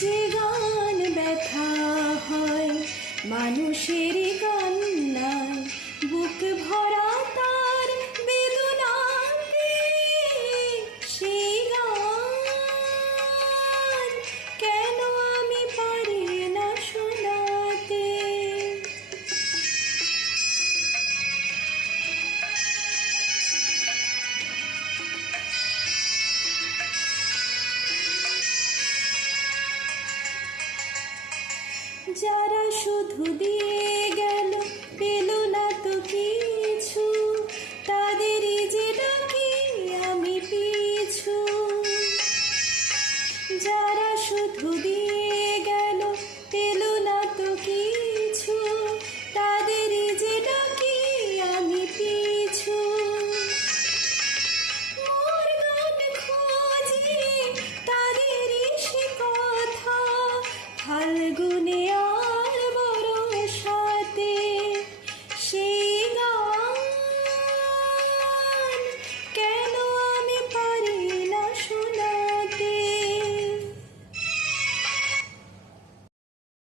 যে গান ব্যথা হয় মানুষের গান যারা শুধু দিয়ে গেল, পেল না তো কিছু। তাদেরই যে নাকি আমি পিছু। যারা শুধু দিয়ে 祝你哦。